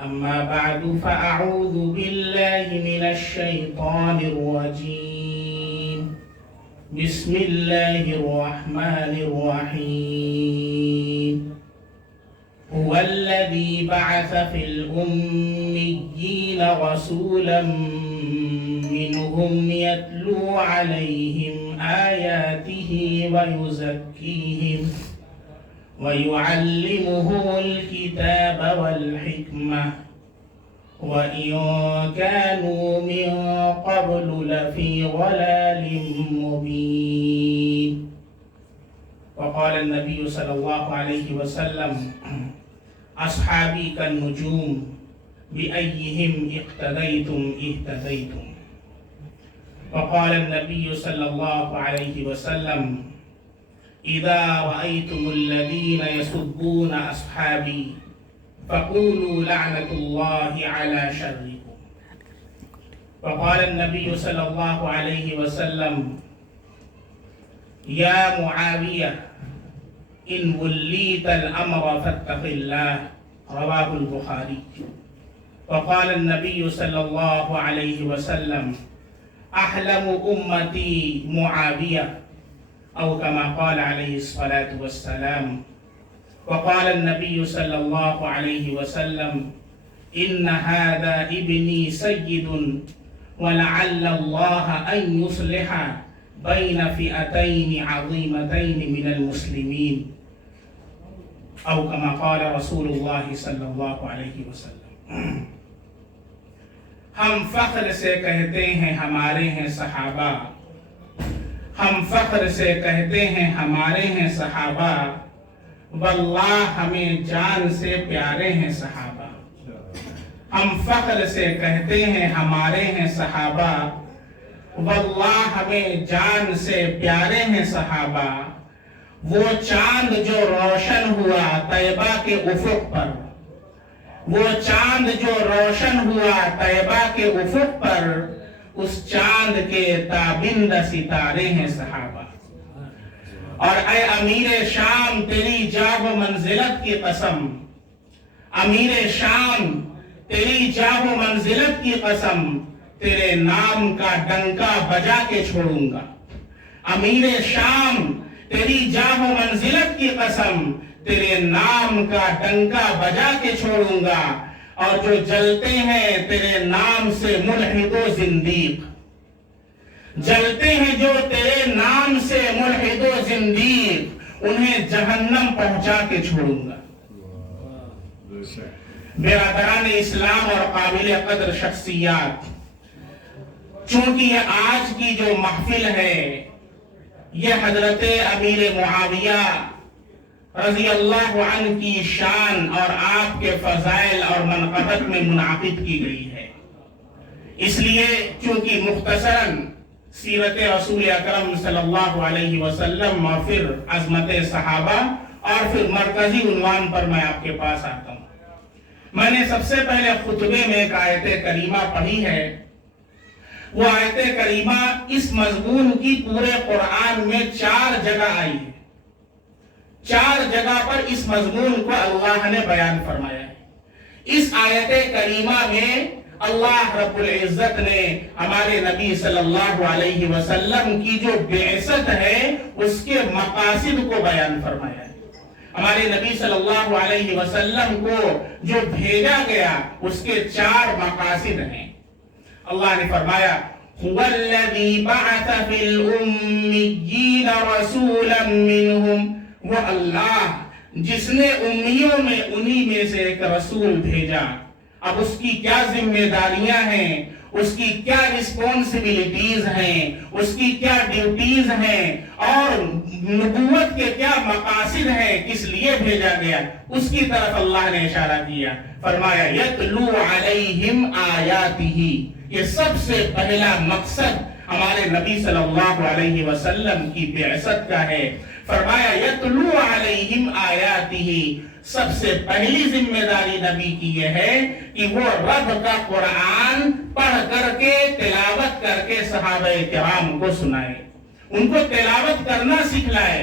أما بعد فأعوذ بالله من الشيطان الرجيم. بسم الله الرحمن الرحيم. هو الذي بعث في الأميين رسولا منهم يتلو عليهم آياته ويعلمهم الكتاب والحكمة وإن كانوا من قبل لفي ضلال مبين. وقال النبي صلى الله عليه وسلم: أصحابي كالنجوم بأيهم اقتديتم اهتديتم. وقال النبي صلى الله عليه وسلم: إذا رأيتم الذين يسبون أصحابي فقولوا لعنة الله على شركم. وقال النبي صلى الله عليه وسلم: يا معاوية إن وليت الأمر فاتق الله. رواه البخاري. وقال النبي صلى الله عليه وسلم: أحلم أمتي معاوية، أو كما قال عليه الصلاة والسلام. وقال النبي صلى الله عليه وسلم: إن هذا ابني سيد ولعل الله أن يصلح بين فئتين عظيمتين من المسلمين، أو كما قال رسول الله صلی اللہ علیہ وسلم. ہم فخر سے کہتے ہیں ہمارے ہیں صحابہ، ہم فخر سے کہتے ہیں ہمارے ہیں صحابہ، واللہ ہمیں جان سے پیارے ہیں صحابہ. ہم فخر سے کہتے ہیں ہمارے ہیں صحابہ، واللہ ہمیں جان سے پیارے ہیں صحابہ. وہ چاند جو روشن ہوا طیبہ کے افق پر، وہ چاند جو روشن ہوا طیبہ کے افق پر، اس چاند کے تابند ستارے ہیں صحابہ. اور اے امیر شام تیری جاہ و منزلت کی قسم، امیر شام تیری جاہ و منزلت کی قسم، تیرے نام کا ڈنکا بجا کے چھوڑوں گا. امیر شام تیری جاہ و منزلت کی قسم، تیرے نام کا ڈنکا بجا کے چھوڑوں گا. اور جو جلتے ہیں تیرے نام سے ملحد و زندیق، جلتے ہیں جو تیرے نام سے ملحد و زندیق، انہیں جہنم پہنچا کے چھوڑوں گا. برادران اسلام اور قابل قدر شخصیات، چونکہ یہ آج کی جو محفل ہے یہ حضرت امیر معاویہ رضی اللہ عنہ کی شان اور آپ کے فضائل اور منقبت میں منعقد کی گئی ہے. اس لیے چونکہ مختصراً سیرت رسول اکرم صلی اللہ علیہ وسلم اور پھر عظمت صحابہ اور پھر مرکزی عنوان پر میں آپ کے پاس آتا ہوں. میں نے سب سے پہلے خطبے میں ایک آیت کریمہ پڑھی ہے. وہ آیت کریمہ اس مضمون کی پورے قرآن میں 4 جگہ آئی ہے. 4 جگہ پر اس مضمون کو اللہ نے بیان فرمایا ہے. اس آیت کریمہ میں اللہ رب العزت نے ہمارے نبی صلی اللہ علیہ وسلم کی جو بعثت ہے اس کے مقاصد کو بیان فرمایا ہے. ہمارے نبی صلی اللہ علیہ وسلم کو جو بھیجا گیا اس کے 4 مقاصد ہیں. اللہ نے فرمایا: هو الذي بعث في الأميين رسولا منهم. وہ اللہ جس نے امیوں میں انہی میں سے ایک رسول بھیجا. اب اس کی کیا ذمہ داریاں ہیں، اس کی کیا رسپونسبلٹیز ہیں، اس کی کیا ڈیوٹیز ہیں، اور نبوت کے کیا مقاصد ہیں، کس لیے بھیجا گیا، اس کی طرف اللہ نے اشارہ کیا. فرمایا: یتلو علیہم آیاتہ. یہ سب سے پہلا مقصد ہمارے نبی صلی اللہ علیہ وسلم کی بعثت کا ہے. فرمایا: یتلو علیہم آیاتہ. سب سے پہلی ذمہ داری نبی کی یہ ہے کہ وہ رب کا قرآن پڑھ کر کے تلاوت کر کے صحابہ کرام کو سنائے، ان کو تلاوت کرنا سکھلائے.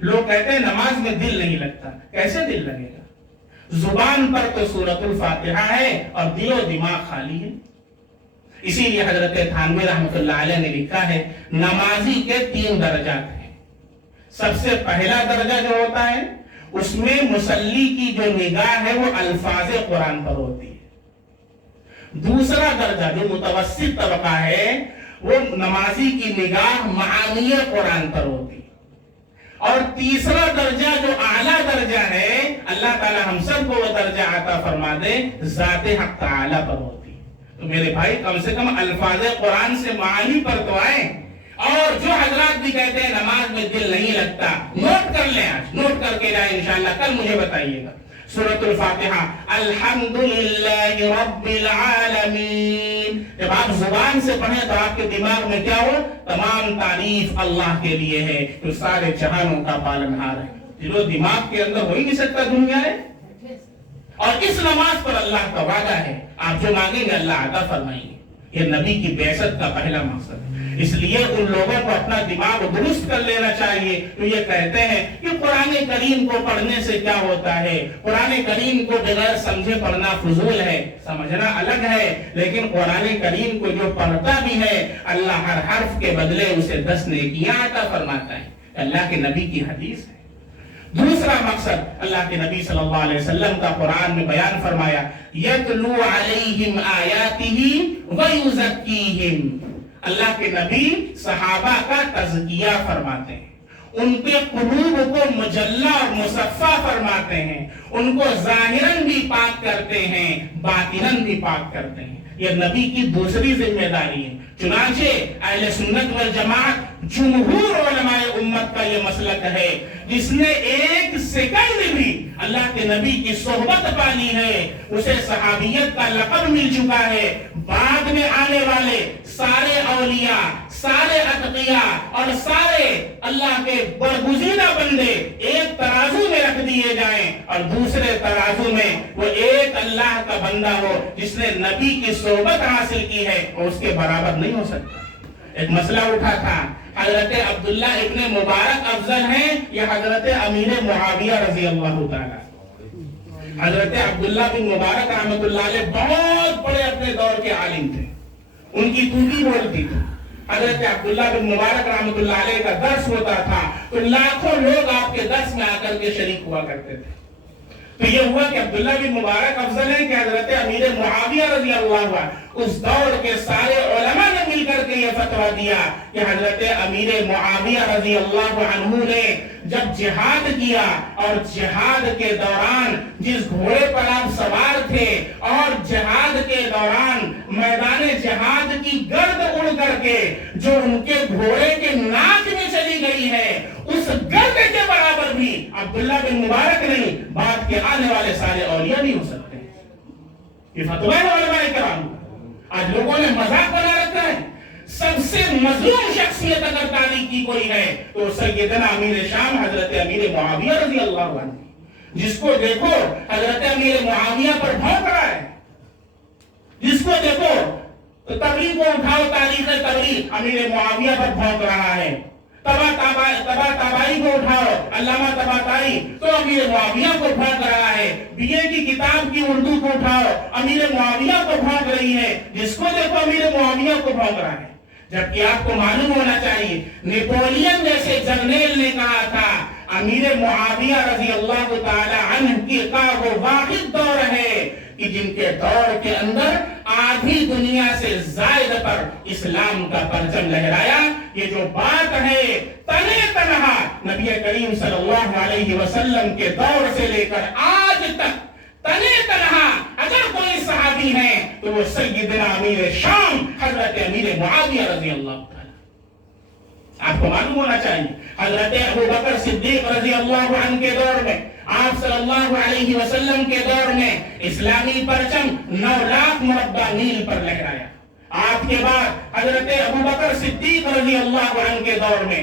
لوگ کہتے ہیں نماز میں دل نہیں لگتا. کیسے دل لگے گا؟ زبان پر تو سورۃ الفاتحہ ہے اور دل و دماغ خالی ہے. اسی لیے حضرت تھانوی رحمۃ اللہ علیہ نے لکھا ہے نمازی کے 3 درجات ہیں. سب سے پہلا درجہ جو ہوتا ہے اس میں مصلی کی جو نگاہ ہے وہ الفاظ قرآن پر ہوتی ہے. دوسرا درجہ جو متوسط طبقہ ہے وہ نمازی کی نگاہ معانی قرآن پر ہوتی ہے. اور تیسرا درجہ جو اعلیٰ درجہ ہے اللہ تعالی ہم سب کو وہ درجہ عطا فرما دے ذات حق تعالی پر ہوتی ہے. تو میرے بھائی کم سے کم الفاظ قرآن سے معانی پر تو آئیں. اور جو حضرات بھی کہتے ہیں نماز میں دل نہیں لگتا نوٹ کر لیں, آج نوٹ کر کے جائیں انشاءاللہ, کل مجھے بتائیے گا. سورۃ الفاتحہ الحمدللہ رب العالمین جب آپ زبان سے پڑھیں تو آپ کے دماغ میں کیا ہو؟ تمام تعریف اللہ کے لیے ہے جو سارے جہانوں کا پالنہار ہے. دل و دماغ کے اندر ہو ہی نہیں سکتا دنیا ہے. اور اس نماز پر اللہ کا وعدہ ہے آپ جو مانگیں گے اللہ عطا فرمائیں گے. یہ نبی کی بعثت کا پہلا مقصد ہے. اس لیے ان لوگوں کو اپنا دماغ درست کر لینا چاہیے تو یہ کہتے ہیں کہ قرآن کریم کو پڑھنے سے کیا ہوتا ہے, قرآن کریم کو بغیر سمجھے پڑھنا فضول ہے. سمجھنا الگ ہے, لیکن قرآن کریم کو جو پڑھتا بھی ہے اللہ ہر حرف کے بدلے اسے 10 نیکیاں عطا فرماتا ہے. اللہ کے نبی کی حدیث ہے. دوسرا مقصد اللہ کے نبی صلی اللہ علیہ وسلم کا قرآن میں بیان فرمایا یتلو علیہم آیاتہ ویزکیہم. اللہ کے نبی صحابہ کا تزکیہ فرماتے ہیں, ان کے قلوب کو مجلہ اور مصفہ فرماتے ہیں, ان کو ظاہراً بھی پاک کرتے ہیں باطناً بھی پاک کرتے ہیں. یہ نبی کی دوسری ذمہ داری ہے. چنانچہ اہل سنت والجماعت جمہور علماء امت کا یہ مسلک ہے جس نے 1 سیکنڈ بھی اللہ کے نبی کی صحبت پانی ہے اسے صحابیت کا لقب مل چکا ہے. بعد میں آنے والے سارے اولیاء, سارے اتقیاء اور سارے اللہ کے برگزیدہ بندے ایک ترازو میں رکھ دیے جائیں اور دوسرے ترازو میں وہ ایک اللہ کا بندہ ہو جس نے نبی کی صحبت حاصل کی ہے اور اس کے برابر نہیں ہو سکتا. ایک مسئلہ اٹھا تھا حضرت عبداللہ ابن مبارک افضل ہیں یا حضرت امیر معاویہ رضی اللہ تعالی. حضرت عبداللہ بن مبارک رحمۃ اللہ علیہ بہت بڑے اپنے دور کے عالم تھے, ان کی توتی بولتی تھی. حضرت عبداللہ بن مبارک رحمۃ اللہ علیہ کا درس ہوتا تھا تو لاکھوں لوگ آپ کے درس میں آ کر کے شریک ہوا کرتے تھے. تو یہ ہوا کہ عبداللہ بن مبارک افضل ہے کہ حضرت امیر معاویہ رضی اللہ عنہ اس دور کے سارے علماء نے مل کر کے یہ فتویٰ دیا کہ حضرت امیر معاویہ رضی اللہ عنہ نے جب جہاد کیا اور جہاد کے دوران جس گھوڑے پر آپ سوار تھے اور جہاد کے دوران میدان جہاد کی گرد اڑ کر کے جو ان کے گھوڑے کے ناک میں چلی گئی ہے اس گرد کے برابر بھی عبداللہ بن مبارک نہیں بعد کے آنے والے سارے اولیاء نہیں ہو سکتے. یہ فتویٰ ہے علماء کرام. آج لوگوں نے مذاق بنا رکھا ہے. سب سے مظلوم شخصیت اگر تاریخ کی کوئی ہے تو سیدنا امیر شام حضرت امیر معاویہ رضی اللہ عنہ, جس کو دیکھو حضرت امیر معاویہ پر بھونک رہا ہے, جس کو دیکھو تبلیغ کو اٹھاؤ تاریخ تبلیغ امیر معاویہ پر بھونک رہا ہے. تبا تابائی کو اٹھاؤ علامہ طباطبائی تو امیر معاویہ کو بھونک رہا ہے. بی اے کی کتاب کی اردو کو اٹھاؤ امیر معاویہ کو بھونک رہی ہے, جس کو دیکھو امیر معاویہ کو بھونک رہا ہے. جبکہ آپ کو معلوم ہونا چاہیے نیپولین جیسے جرنیل نے کہا تھا امیر معاویہ رضی اللہ تعالی عنہ کی کا وہ واحد دور ہے کہ جن کے دور کے اندر آدھی دنیا سے زائد پر اسلام کا پرچم لہرایا. یہ جو بات ہے تنے تنہا نبی کریم صلی اللہ علیہ وسلم کے دور سے لے کر آج تک تنے تنہا اگر کوئی صحابی ہے تو وہ سیدنا امیر شام حضرت امیر معاویہ رضی اللہ تعالی. آپ کو معلوم ہونا چاہیے حضرت ابو بکر صدیق رضی اللہ عنہ کے دور میں آپ صلی اللہ علیہ وسلم کے دور میں اسلامی پرچم 9 لاکھ مربع میل پر لہرایا. آپ کے بعد حضرت ابو بکر صدیق رضی اللہ عنہ کے دور میں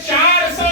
400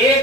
1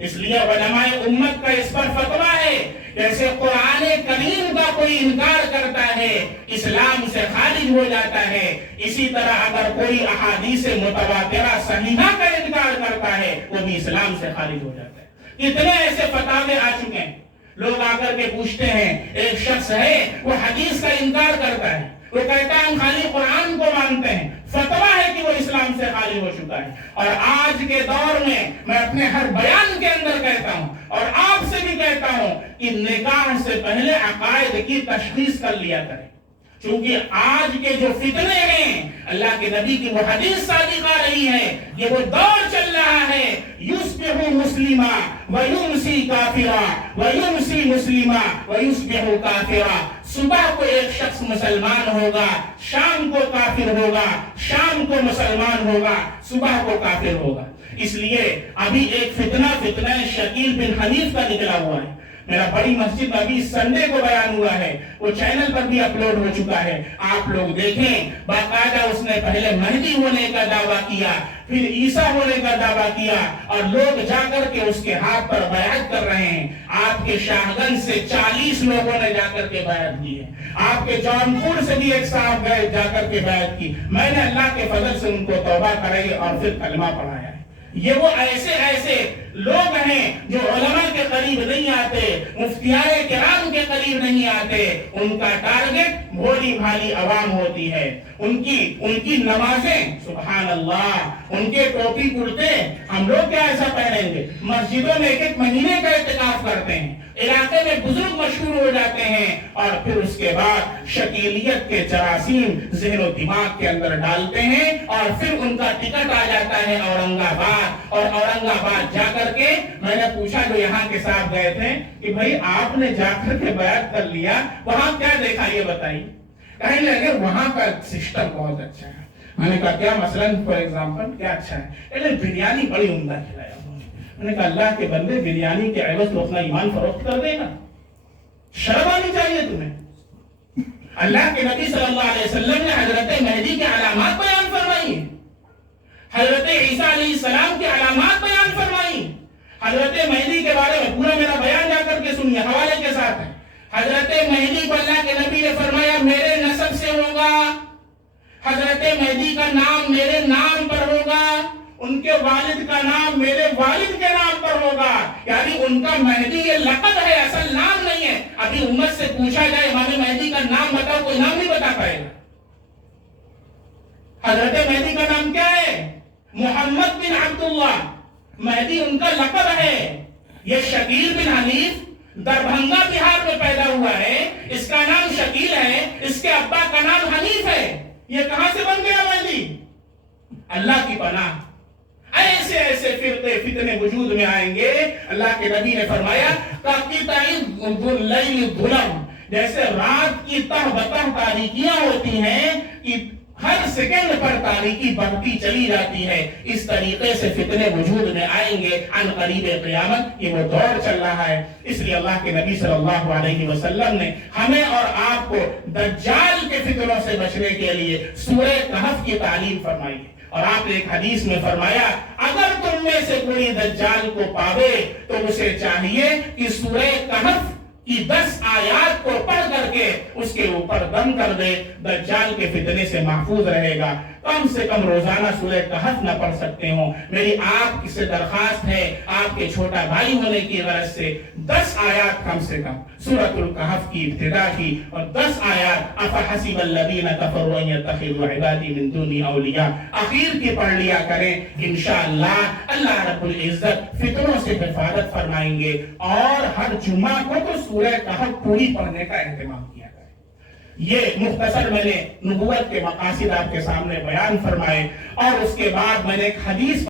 اس لیے علماء امت کا اس پر فتویٰ ہے جیسے قرآن کریم کا کوئی انکار کرتا ہے اسلام سے خارج ہو جاتا ہے، اسی طرح اگر کوئی احادیث متواترہ صحیحہ کا انکار کرتا ہے وہ بھی اسلام سے خارج ہو جاتا ہے۔ کتنے ایسے فتاوے آ چکے ہیں، لوگ آ کر کے پوچھتے ہیں، ایک شخص ہے وہ حدیث کا انکار کرتا ہے، وہ کہتا ہے ہم خالی قرآن کو مانتے ہیں، فتویٰ ہے کہ وہ اسلام سے خارج ہو چکا ہے۔ اور آج کے دور میں اپنے ہر بیان کے اندر کہتا ہوں اور آپ سے بھی کہتا ہوں کہ نکاح سے پہلے عقائد کی تشخیص کر لیا کریں، چونکہ آج کے جو فتنے ہیں اللہ کے نبی کی وہ حدیث صادق آ رہی ہے، یہ وہ دور چل رہا ہے یصبح مسلما ویمسی کافرا ویمسی مسلما ویصبح کافرا، صبح کو ایک شخص مسلمان ہوگا، شام کو کافر ہوگا، شام کو مسلمان ہوگا، صبح کو کافر ہوگا۔ اس لیے ابھی ایک فتنہ شکیل بن حنیف کا نکلا ہوا ہے، میرا بڑی مسجد میں ابھی سنڈے کو بیان ہوا ہے، وہ چینل پر بھی اپلوڈ ہو چکا ہے، آپ لوگ دیکھیں۔ باقاعدہ اس نے پہلے مہدی ہونے کا دعویٰ کیا، پھر عیسیٰ ہونے کا دعویٰ کیا، اور لوگ جا کر کے اس کے ہاتھ پر بیعت کر رہے ہیں۔ آپ کے شاہگنج سے 40 لوگوں نے جا کر کے بیعت کی ہے، آپ کے جونپور سے بھی ایک صاحب گئے جا کر کے بیعت کی، میں نے اللہ کے فضل سے ان کو توبہ کرائی اور پھر کلمہ پڑھایا ہے۔ یہ وہ ایسے لوگ ہیں جو علماء کے قریب نہیں آتے، مفتیان کرام کے قریب نہیں آتے، ان کا ٹارگٹ بھولی بھالی عوام ہوتی ہے، ان کی نمازیں سبحان اللہ، ان کے ٹوپی کرتے، ہم لوگ کیا ایسا پہنیں گے؟ مسجدوں میں ایک مہینے کا اعتکاف کرتے ہیں، علاقے میں بزرگ مشہور ہو جاتے ہیں، اور پھر اس کے بعد شکیلیت کے جراثیم ذہن و دماغ کے اندر ڈالتے ہیں، اور پھر ان کا ٹکٹ آ جاتا ہے اورنگ آباد، اور اورنگ آباد جا کر کے میں نے پوچھا جو یہاں کے صاحب گئے تھے کہ بھائی آپ نے جا کر کے بیعت کر لیا، وہاں کیا دیکھا یہ بتائیے؟ کہنے لگے وہاں کا سسٹم بہت اچھا ہے۔ میں نے کہا کیا مثلاً فار ایگزامپل کیا اچھا ہے؟ بریانی بڑی عمدہ کھلایا۔ میں نے کہا اللہ کے بندے بریانی کے عوض تو اپنا ایمان فروخت کر دے گا، شرم آنی چاہیے تمہیں۔ اللہ کے نبی صلی اللہ علیہ وسلم نے حضرت مہدی کی علامات بیان فرمائی، حضرت عیسیٰ علیہ السلام کی علامات بیان فرمائی، حضرت مہدی کے بارے میں پورا میرا بیان جا کر کے سنیے، حوالے کے ساتھ ہے۔ حضرت مہدی کو اللہ کے نبی نے فرمایا میرے نسب سے ہوگا، حضرت مہدی کا نام میرے نام پر ہوگا، ان کے والد کا نام میرے والد کے نام پر ہوگا، یعنی ان کا مہدی یہ لقب ہے، اصل نام نہیں ہے۔ ابھی امت سے پوچھا جائے امام مہدی کا نام بتاؤ، کوئی نام نہیں بتا پائے گا۔ حضرت مہدی کا نام کیا ہے؟ محمد بن عبداللہ، مہدی ان کا لقب ہے۔ یہ شکیل بن حنیف دربھنگا بہار میں پیدا ہوا ہے، اس کا نام شکیل ہے، اس کے ابا کا نام حنیف ہے، یہ کہاں سے بن گیا مہدی؟ اللہ کی پناہ۔ ایسے فرقے فتنے وجود میں آئیں گے، اللہ کے نبی نے فرمایا جیسے رات کی تہ بتہ تاریکیاں ہوتی ہیں کہ ہر سیکنڈ پر تاریکی بڑھتی چلی جاتی ہے، اس طریقے سے فتنے وجود میں آئیں گے عن قریب قیامت، یہ وہ دور چل رہا ہے۔ اس لیے اللہ کے نبی صلی اللہ علیہ وسلم نے ہمیں اور آپ کو دجال کے فتنوں سے بچنے کے لیے سورہ کہف کی تعلیم فرمائی ہے، اور آپ نے ایک حدیث میں فرمایا اگر تم میں سے کوئی دجال کو پاوے تو اسے چاہیے کہ سورہ کہف کی 10 آیات کو پڑھ کر کے اس کے اوپر دم کر دے، دجال کے فتنے سے محفوظ رہے گا۔ کم سے کم روزانہ سورہ کہف نہ پڑھ سکتے ہوں، میری آپ سے درخواست ہے، آپ کے چھوٹا بھائی ہونے کی غرض سے 10 آیات کم سے کم سورۃ الکہف کی ابتدا کی، اور 10 آیات افحسب الذین کفروا ان یتخذوا عبادی من دونی اولیاء اخیر کی پڑھ لیا کریں، انشاءاللہ اللہ رب العزت فتنوں سے حفاظت فرمائیں گے۔ اور ہر جمعہ کو تو سورہ کہف پوری پڑھنے کا اہتمام کیا کریں۔ یہ مختصر میں نے نبوت کے مقاصد آپ کے سامنے بیان فرمائے، اور اس کے بعد میں نے ایک حدیث